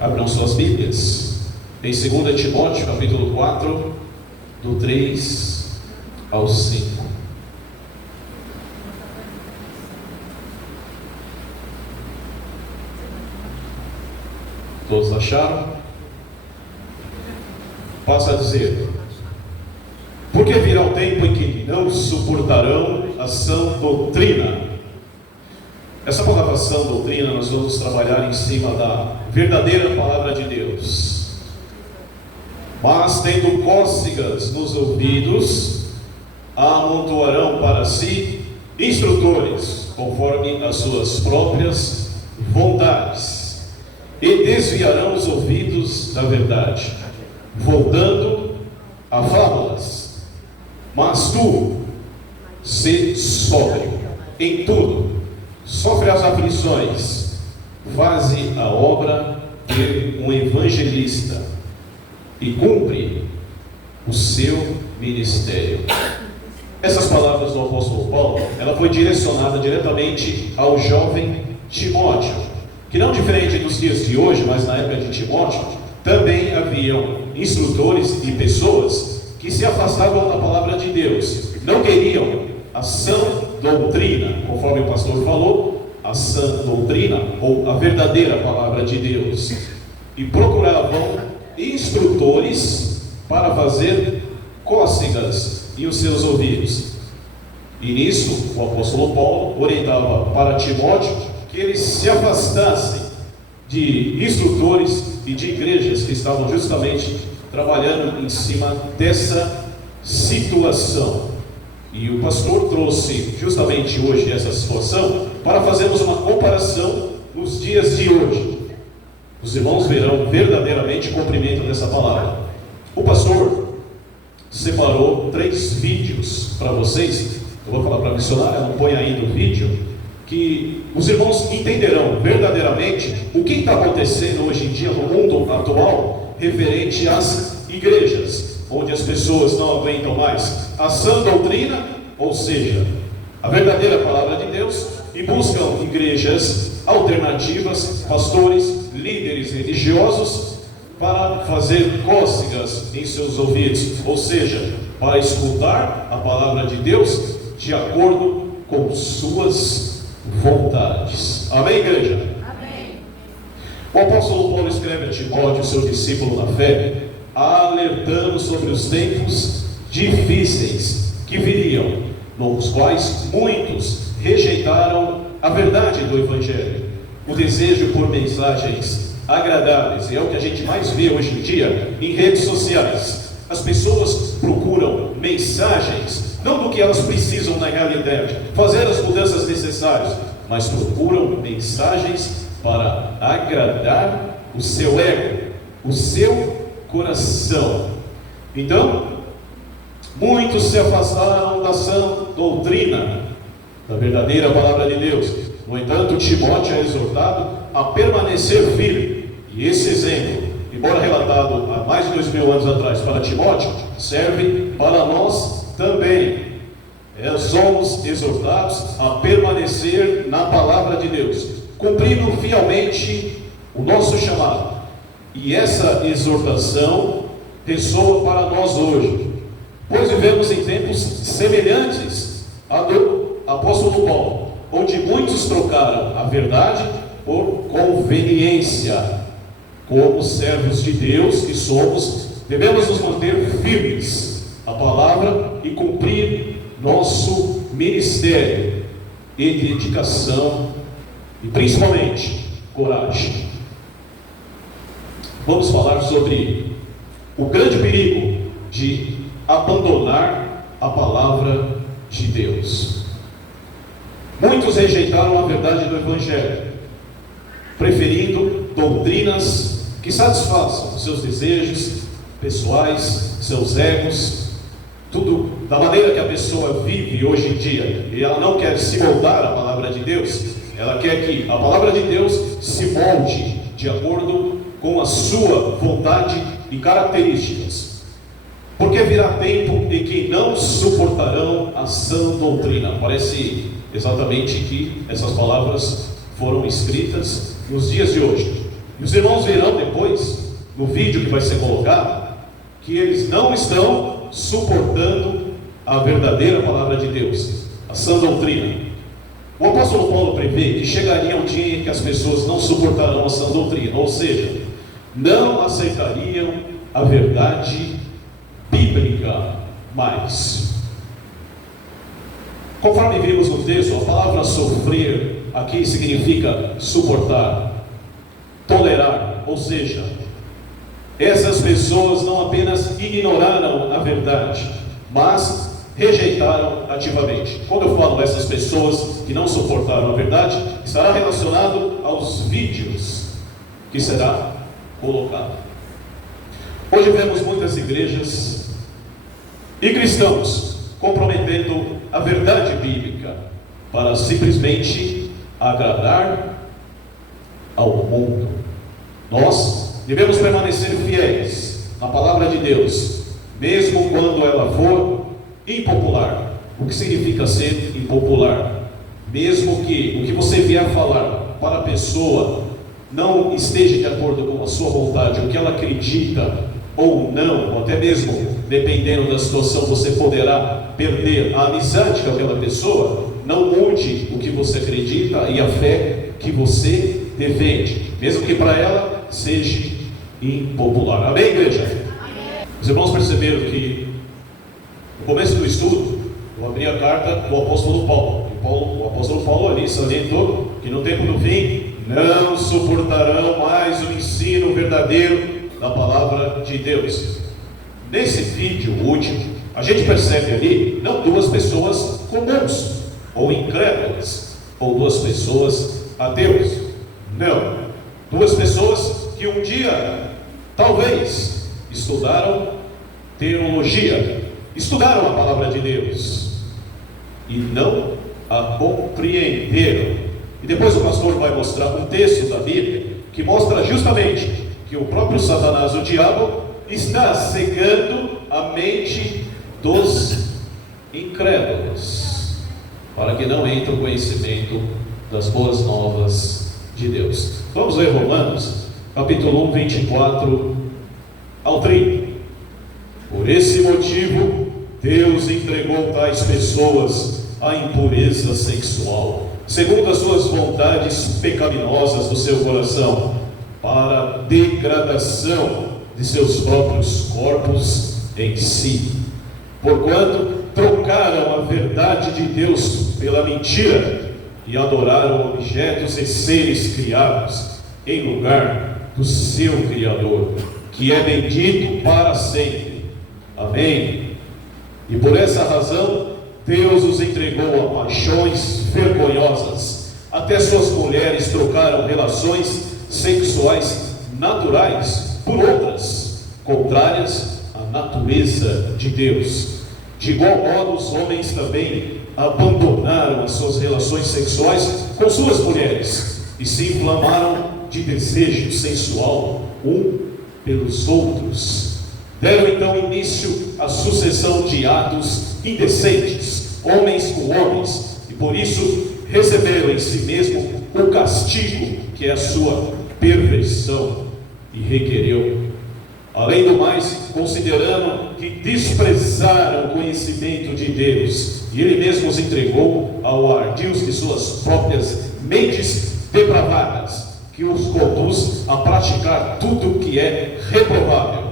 Abram suas Bíblias em 2 Timóteo, capítulo 4, do 3 ao 5. Todos acharam? Passa a dizer: porque virá o tempo em que não suportarão a sã doutrina. Essa palavra sã doutrina nós vamos trabalhar em cima da verdadeira palavra de Deus. Mas tendo cócegas nos ouvidos, amontoarão para si instrutores, conforme as suas próprias vontades, e desviarão os ouvidos da verdade, voltando a fábulas. Mas tu, sê sóbrio em tudo, sofre as aflições, faze a obra de um evangelista e cumpre o seu ministério. Essas palavras do apóstolo Paulo, ela foi direcionada diretamente ao jovem Timóteo, que não diferente dos dias de hoje, mas na época de Timóteo, também haviam instrutores e pessoas que se afastavam da palavra de Deus, não queriam a sã doutrina, conforme o pastor falou, a sã doutrina ou a verdadeira palavra de Deus, e procuravam instrutores para fazer cócegas em os seus ouvidos. E nisso o apóstolo Paulo orientava para Timóteo que eles se afastassem de instrutores e de igrejas que estavam justamente trabalhando em cima dessa situação. E o pastor trouxe justamente hoje essa situação para fazermos uma comparação nos dias de hoje. Os irmãos verão verdadeiramente o cumprimento dessa palavra. O pastor separou 3 vídeos para vocês. Eu vou falar para a missionária, não põe ainda o vídeo, que os irmãos entenderão verdadeiramente o que está acontecendo hoje em dia no mundo atual referente às igrejas, onde as pessoas não aguentam mais a sã doutrina, ou seja, a verdadeira palavra de Deus, e buscam igrejas alternativas, pastores, líderes religiosos, para fazer cócegas em seus ouvidos, ou seja, para escutar a palavra de Deus de acordo com suas vontades. Amém, igreja? Amém. O apóstolo Paulo escreve a Timóteo, seu discípulo na fé, alertando sobre os tempos difíceis que viriam, nos quais muitos rejeitaram a verdade do Evangelho, o desejo por mensagens agradáveis, e é o que a gente mais vê hoje em dia em redes sociais. As pessoas procuram mensagens, não do que elas precisam na realidade, fazer as mudanças necessárias, mas procuram mensagens para agradar o seu ego, o seu coração. Então, muitos se afastaram da sã doutrina, da verdadeira palavra de Deus. No entanto, Timóteo é exortado a permanecer firme, e esse exemplo, embora relatado há mais de 2000 anos atrás para Timóteo, serve para nós também. Somos exortados a permanecer na palavra de Deus, cumprindo fielmente o nosso chamado. E essa exortação ressoa para nós hoje, pois vivemos em tempos semelhantes ao do apóstolo Paulo, onde muitos trocaram a verdade por conveniência. Como servos de Deus que somos, devemos nos manter firmes à palavra e cumprir nosso ministério e dedicação e principalmente coragem. Vamos falar sobre o grande perigo de abandonar a palavra de Deus. Muitos rejeitaram a verdade do Evangelho, preferindo doutrinas que satisfaçam seus desejos pessoais, seus egos, tudo da maneira que a pessoa vive hoje em dia. E ela não quer se moldar à palavra de Deus, ela quer que a palavra de Deus se molde de acordo com a sua vontade e características. Porque virá tempo em que não suportarão a sã doutrina. Parece exatamente que essas palavras foram escritas nos dias de hoje. E os irmãos verão depois, no vídeo que vai ser colocado, que eles não estão suportando a verdadeira palavra de Deus, a sã doutrina. O apóstolo Paulo prevê que chegaria um dia em que as pessoas não suportarão a sã doutrina, ou seja, não aceitariam a verdade bíblica mais. Conforme vimos no texto, a palavra sofrer aqui significa suportar, tolerar, ou seja, essas pessoas não apenas ignoraram a verdade, mas rejeitaram ativamente. Quando eu falo dessas pessoas que não suportaram a verdade, estará relacionado aos vídeos que será colocado. Hoje vemos muitas igrejas e cristãos comprometendo a verdade bíblica para simplesmente agradar ao mundo. Nós devemos permanecer fiéis à palavra de Deus, mesmo quando ela for impopular. O que significa ser impopular? Mesmo que o que você vier falar para a pessoa não esteja de acordo com a sua vontade, o que ela acredita ou não, ou até mesmo, dependendo da situação, você poderá perder a amizade com aquela pessoa, não mude o que você acredita e a fé que você defende, mesmo que para ela seja impopular. Amém, igreja? Amém. Os irmãos perceberam que no começo do estudo eu abri a carta do apóstolo Paulo. O apóstolo Paulo ali salientou que no tempo do fim não suportarão mais o ensino verdadeiro da palavra de Deus. Nesse vídeo último, a gente percebe ali não duas pessoas comuns ou incrédulas, ou duas pessoas ateus. Não, duas pessoas que um dia talvez estudaram teologia, estudaram a palavra de Deus e não a compreenderam. E depois o pastor vai mostrar um texto da Bíblia que mostra justamente que o próprio Satanás, o diabo, está cegando a mente dos incrédulos, para que não entre o conhecimento das boas novas de Deus. Vamos ler Romanos, capítulo 1, 24 ao 30. Por esse motivo, Deus entregou tais pessoas à impureza sexual, segundo as suas vontades pecaminosas do seu coração, para a degradação de seus próprios corpos em si, porquanto trocaram a verdade de Deus pela mentira e adoraram objetos e seres criados em lugar do seu Criador, que é bendito para sempre. Amém. E por essa razão Deus os entregou a paixões vergonhosas. Até suas mulheres trocaram relações sexuais naturais por outras, contrárias à natureza de Deus. De igual modo, os homens também abandonaram as suas relações sexuais com suas mulheres e se inflamaram de desejo sensual um pelos outros. Deram então início à sucessão de atos indecentes, homens com homens, e por isso receberam em si mesmo o castigo que é a sua perversão, e requereu. Além do mais, considerando que desprezaram o conhecimento de Deus, e Ele mesmo os entregou ao ardil de suas próprias mentes depravadas, que os conduz a praticar tudo o que é reprovável.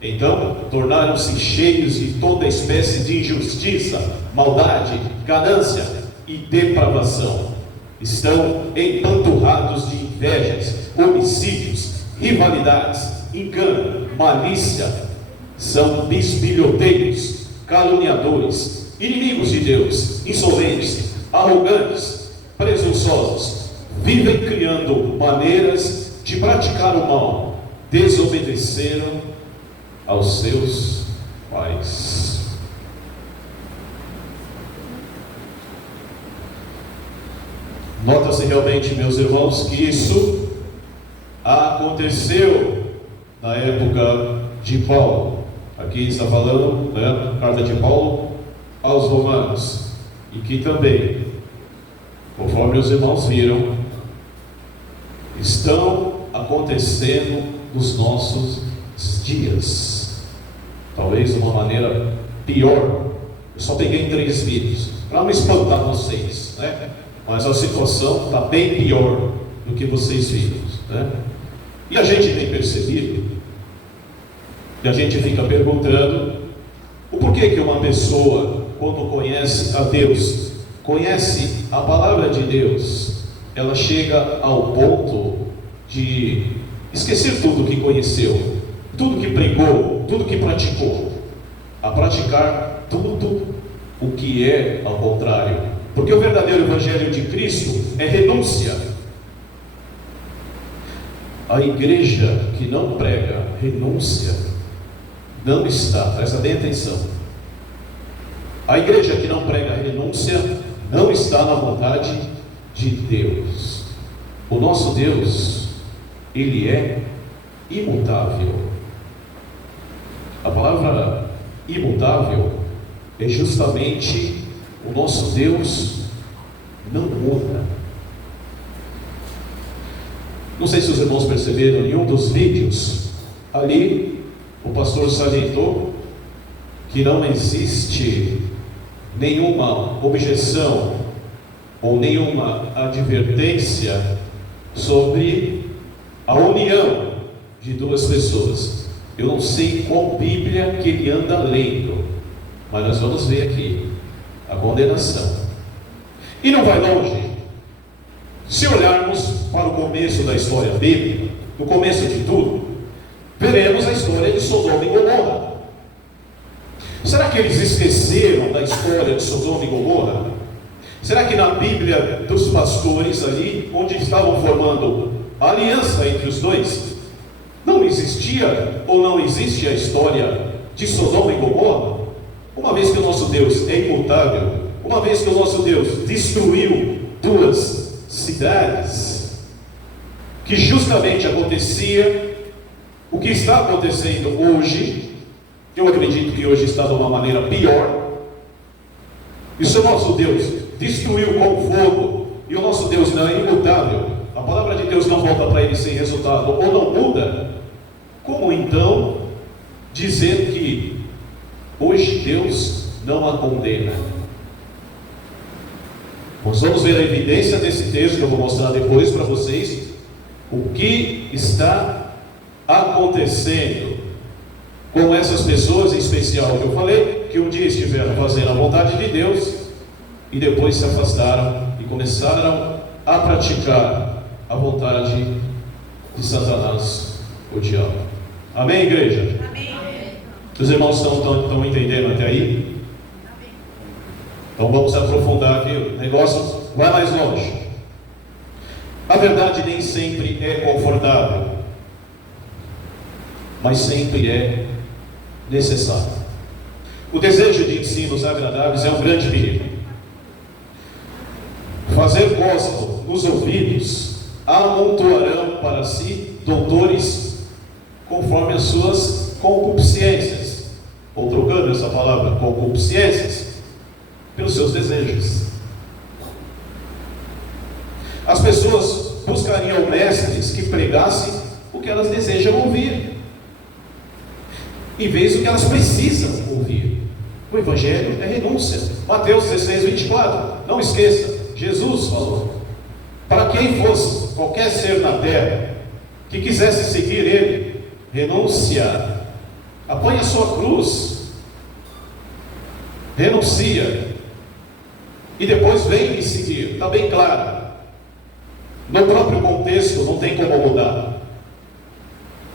Então, tornaram-se cheios de toda espécie de injustiça, maldade, ganância e depravação. Estão empanturrados de invejas, homicídios, rivalidades, engano, malícia. São bisbilhoteiros, caluniadores, inimigos de Deus, insolentes, arrogantes, presunçosos. Vivem criando maneiras de praticar o mal. Desobedeceram aos seus pais. Nota-se realmente, meus irmãos, que isso aconteceu na época de Paulo. Aqui está falando, carta de Paulo aos Romanos, e que também, conforme os irmãos viram, estão acontecendo nos nossos dias. Talvez de uma maneira pior. Eu só peguei 3 vídeos para não espantar vocês, né? Mas a situação está bem pior do que vocês viram, né? E a gente tem percebido, e a gente fica perguntando, o porquê que uma pessoa, quando conhece a Deus, conhece a palavra de Deus, ela chega ao ponto de esquecer tudo que conheceu, tudo que pregou, tudo que praticou, a praticar tudo o que é ao contrário. Porque o verdadeiro Evangelho de Cristo é renúncia. A igreja que não prega renúncia não está, presta bem atenção. A igreja que não prega renúncia não está na vontade de Deus. O nosso Deus, Ele é imutável. A palavra imutável é justamente o nosso Deus não muda. Não sei se os irmãos perceberam em um dos vídeos, ali o pastor salientou que não existe nenhuma objeção ou nenhuma advertência sobre a união de 2 pessoas. Eu não sei qual Bíblia que ele anda lendo, mas nós vamos ver aqui a condenação. E não vai longe. Se olharmos para o começo da história bíblica, no começo de tudo, veremos a história de Sodoma e Gomorra. Será que eles esqueceram da história de Sodoma e Gomorra? Será que na Bíblia dos pastores ali, onde estavam formando a aliança entre os dois, não existia ou não existe a história de Sodoma e Gomorra? Uma vez que o nosso Deus é imutável, uma vez que o nosso Deus destruiu 2 cidades, que justamente acontecia o que está acontecendo hoje, eu acredito que hoje está de uma maneira pior, e se o nosso Deus destruiu com fogo, e o nosso Deus não é imutável, a palavra de Deus não volta para ele sem resultado, ou não muda, como então dizer que hoje Deus não a condena? Nós vamos ver a evidência desse texto que eu vou mostrar depois para vocês, o que está acontecendo com essas pessoas em especial que eu falei, que um dia estiveram fazendo a vontade de Deus e depois se afastaram e começaram a praticar a vontade de Satanás, o diabo. Amém, igreja? Amém. Os irmãos estão entendendo até aí? Então vamos aprofundar aqui, o negócio vai mais longe. A verdade nem sempre é confortável, mas sempre é necessário. O desejo de ensinos agradáveis é um grande perigo. Fazer gosto nos ouvidos amontoarão para si doutores conforme as suas concupiscências, ou trocando essa palavra, concupiscências, pelos seus desejos. As pessoas buscariam mestres que pregassem o que elas desejam ouvir, em vez do que elas precisam ouvir. O Evangelho é renúncia. Mateus 16, 24. Não esqueça, Jesus falou: para quem fosse qualquer ser na terra que quisesse seguir Ele, renúncia, apanha a sua cruz, renuncia, e depois vem me seguir. Está bem claro. No próprio contexto não tem como mudar.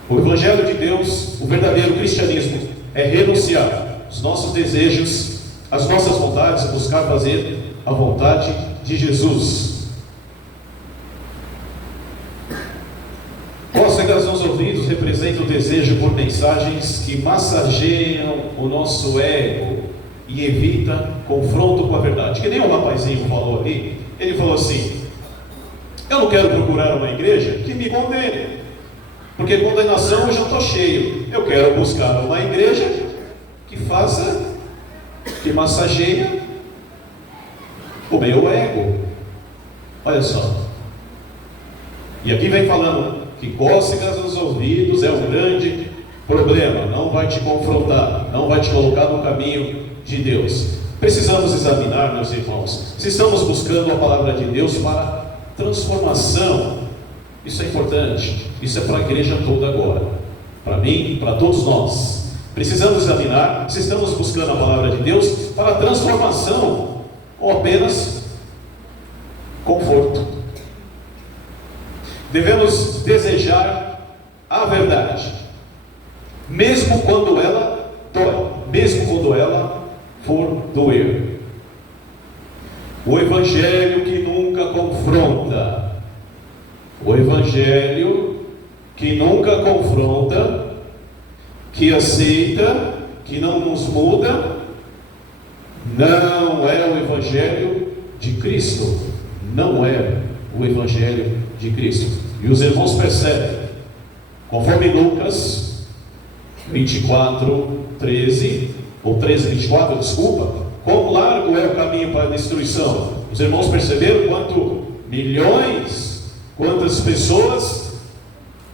O Evangelho de Deus, o verdadeiro cristianismo, é renunciar os nossos desejos, as nossas vontades, buscar fazer a vontade de Jesus. Cócegas nos ouvidos representa o desejo por mensagens que massageiam o nosso ego e evita confronto com a verdade. Que nem o rapazinho falou ali, ele falou assim: eu não quero procurar uma igreja que me condene, porque condenação eu já estou cheio. Eu quero buscar uma igreja que faça, que massageie o meu ego. Olha só. E aqui vem falando que cócegas nos ouvidos é um grande problema, não vai te confrontar, não vai te colocar no caminho de Deus. Precisamos examinar, meus irmãos, se estamos buscando a palavra de Deus para transformação. Isso é importante, isso é para a igreja toda agora, para mim, para todos nós. Precisamos examinar se estamos buscando a palavra de Deus para transformação ou apenas conforto. Devemos desejar a verdade, mesmo quando ela dói, mesmo quando ela for doer. O evangelho que nunca confronta, o evangelho que nunca confronta, que aceita, que não nos muda, não é o evangelho de Cristo, não é o evangelho de Cristo. E os irmãos percebem, conforme Lucas 24, 13, ou 13, 24, desculpa, quão largo é o caminho para a destruição. Os irmãos perceberam quantas pessoas,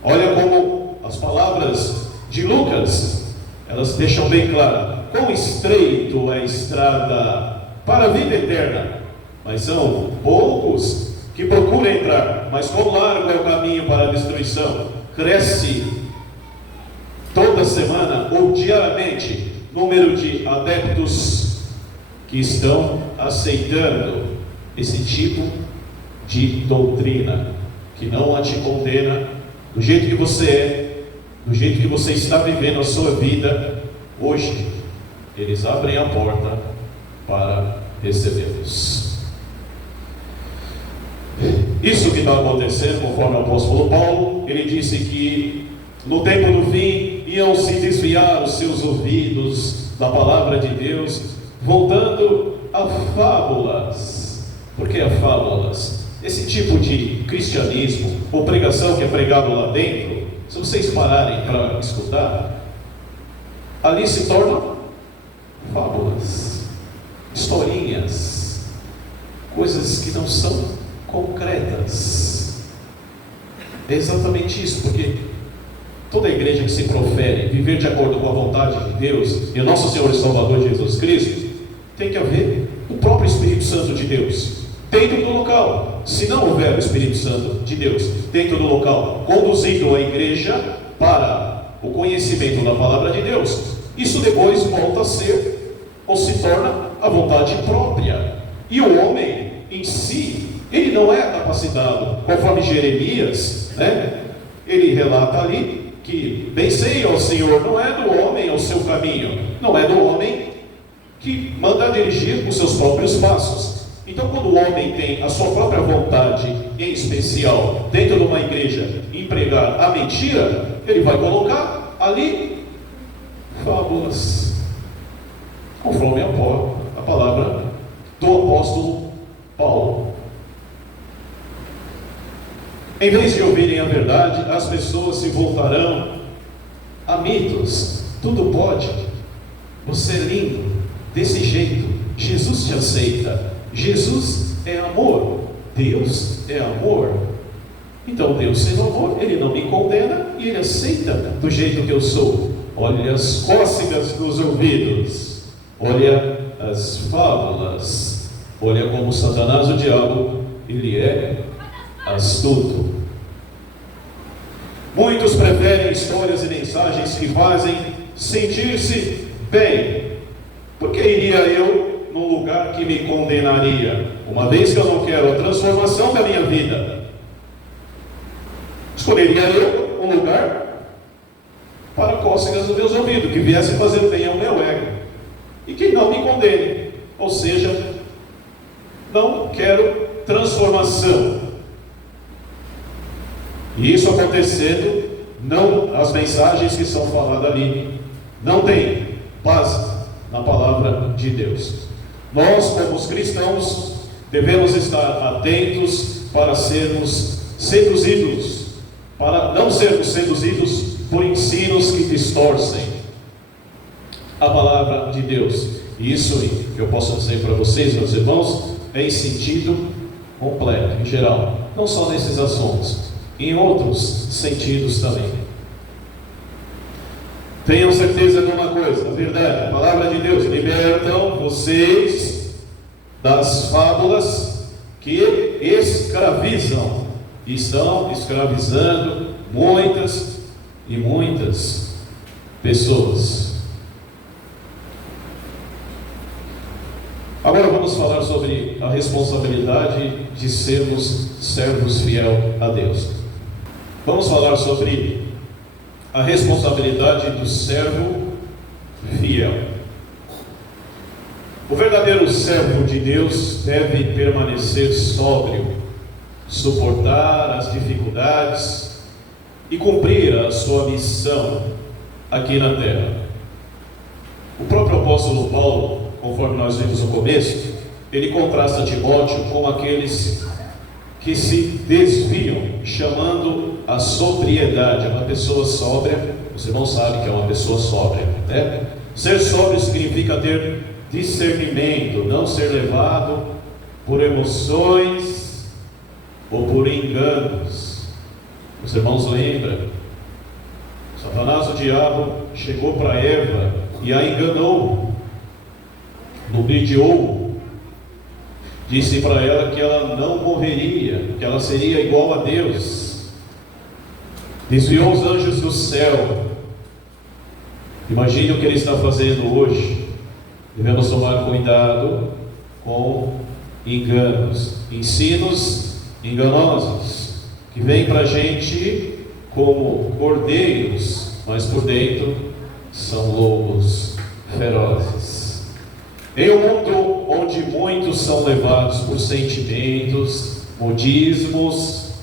olha como as palavras de Lucas, elas deixam bem claro, quão estreito é a estrada para a vida eterna, mas são poucos que procuram entrar, mas quão largo é o caminho para a destruição. Cresce toda semana ou diariamente número de adeptos que estão aceitando esse tipo de doutrina, que não a te condena do jeito que você é, do jeito que você está vivendo a sua vida hoje. Eles abrem a porta para recebê-los. Isso que está acontecendo, conforme o apóstolo Paulo, ele disse que no tempo do fim iam se desviar os seus ouvidos da palavra de Deus, voltando a fábulas. Por que a fábulas? Esse tipo de cristianismo ou pregação que é pregado lá dentro, se vocês pararem para escutar, ali se tornam fábulas, historinhas, coisas que não são concretas. É exatamente isso, porque toda igreja que se profere viver de acordo com a vontade de Deus e o nosso Senhor e Salvador Jesus Cristo, tem que haver o próprio Espírito Santo de Deus dentro do local. Se não houver o Espírito Santo de Deus dentro do local, conduzindo a igreja para o conhecimento da palavra de Deus, isso depois volta a ser ou se torna a vontade própria. E o homem em si, ele não é capacitado, conforme Jeremias, ele relata ali que bem sei ao Senhor, não é do homem o seu caminho, não é do homem que manda dirigir os seus próprios passos. Então, quando o homem tem a sua própria vontade, em especial dentro de uma igreja, em pregar a mentira, ele vai colocar ali fábulas, conforme a palavra do apóstolo Paulo. Em vez de ouvirem a verdade, as pessoas se voltarão a mitos. Tudo pode, você é lindo, desse jeito, Jesus te aceita, Jesus é amor, Deus é amor. Então Deus sendo amor, Ele não me condena e Ele aceita do jeito que eu sou. Olha as cócegas nos ouvidos, olha as fábulas, olha como Satanás, o diabo, ele é astuto. Muitos preferem histórias e mensagens que fazem sentir-se bem. Por que iria eu num lugar que me condenaria, uma vez que eu não quero a transformação da minha vida? Escolheria eu um lugar para cócegas dos meus ouvidos, que viesse fazer bem ao meu ego e que não me condene. Ou seja, não quero transformação. E isso acontecendo, não, as mensagens que são faladas ali não tem base na palavra de Deus. Nós, como os cristãos, devemos estar atentos para sermos seduzidos, para não sermos seduzidos por ensinos que distorcem a palavra de Deus. E isso que eu posso dizer para vocês, meus irmãos, é em sentido completo, em geral, não só nesses assuntos. em outros sentidos também. Tenham certeza de uma coisa, a verdade, a palavra de Deus libertam vocês das fábulas que escravizam, e estão escravizando muitas e muitas pessoas. Agora vamos falar sobre a responsabilidade de sermos servos fiel a Deus. Vamos falar sobre a responsabilidade do servo fiel. O verdadeiro servo de Deus deve permanecer sóbrio, suportar as dificuldades e cumprir a sua missão aqui na terra. O próprio apóstolo Paulo, conforme nós vimos no começo, ele contrasta Timóteo com aqueles que se desviam, chamando a sobriedade. Uma pessoa sóbria, os irmãos sabem que é uma pessoa sóbria, né? Ser sóbrio significa ter discernimento, não ser levado por emoções ou por enganos. Os irmãos lembram, Satanás, o diabo, chegou para Eva e a enganou, ludibriou, disse para ela que ela não morreria, que ela seria igual a Deus, desviou os anjos do céu. Imagine o que ele está fazendo hoje. Devemos tomar cuidado com enganos, ensinos enganosos, que vêm para a gente como cordeiros, mas por dentro são lobos ferozes. Em um mundo onde muitos são levados por sentimentos, modismos,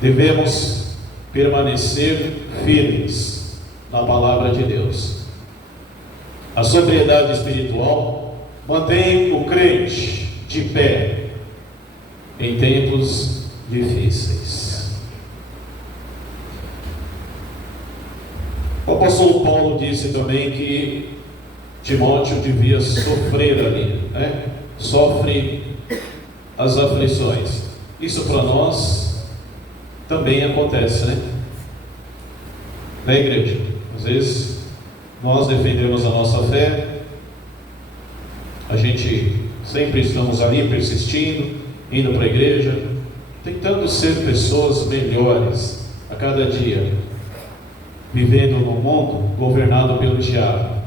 devemos permanecer firmes na palavra de Deus. A sobriedade espiritual mantém o crente de pé em tempos difíceis. O apóstolo Paulo disse também que Timóteo devia sofrer ali, né? Sofre as aflições. Isso para nós também acontece, né? Na igreja, às vezes nós defendemos a nossa fé, a gente sempre estamos ali persistindo, indo para a igreja, tentando ser pessoas melhores a cada dia, vivendo num mundo governado pelo diabo.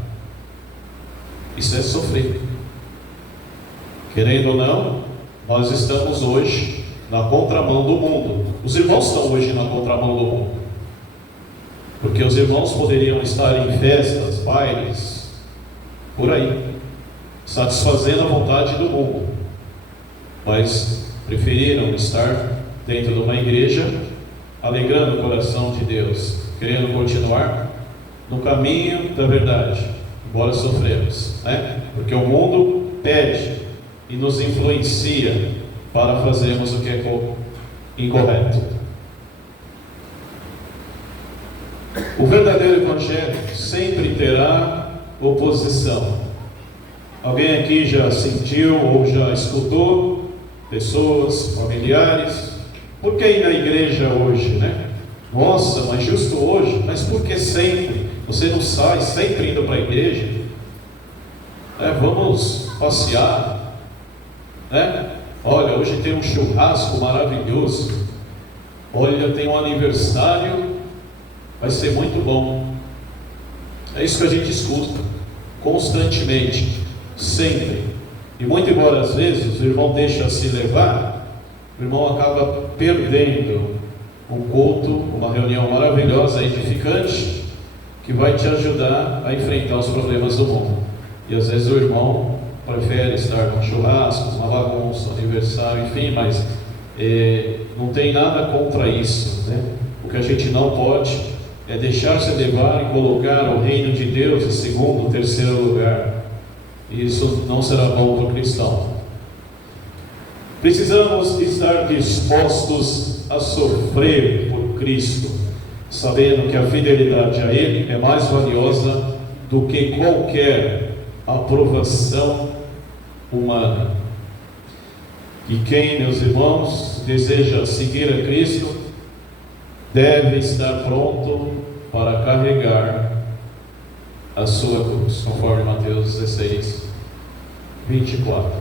Isso é sofrer. Querendo ou não, nós estamos hoje na contramão do mundo. Os irmãos estão hoje na contramão do mundo, porque os irmãos poderiam estar em festas, bailes, por aí, satisfazendo a vontade do mundo, mas preferiram estar dentro de uma igreja, alegrando o coração de Deus, querendo continuar no caminho da verdade, embora sofremos, né? Porque o mundo pede e nos influencia para fazermos o que é incorreto. O verdadeiro evangelho sempre terá oposição. Alguém aqui já sentiu ou já escutou pessoas, familiares? Por que ir na igreja hoje, né? Nossa, mas justo hoje? Mas por que sempre? Você não sai sempre indo para a igreja? Vamos passear, né? Olha, hoje tem um churrasco maravilhoso. Olha, tem um aniversário, vai ser muito bom. É isso que a gente escuta constantemente, sempre. E muito embora às vezes o irmão deixa se levar, o irmão acaba perdendo um culto, uma reunião maravilhosa, edificante, que vai te ajudar a enfrentar os problemas do mundo. E às vezes o irmão prefere estar num churrasco, uma bagunça, aniversário, enfim, mas não tem nada contra isso, né? O que a gente não pode é deixar-se levar e colocar o reino de Deus em segundo, terceiro lugar. Isso não será bom para o cristão. Precisamos estar dispostos a sofrer por Cristo, sabendo que a fidelidade a Ele é mais valiosa do que qualquer aprovação humana. E quem, meus irmãos, deseja seguir a Cristo, deve estar pronto para carregar a sua cruz, conforme Mateus 16, 24.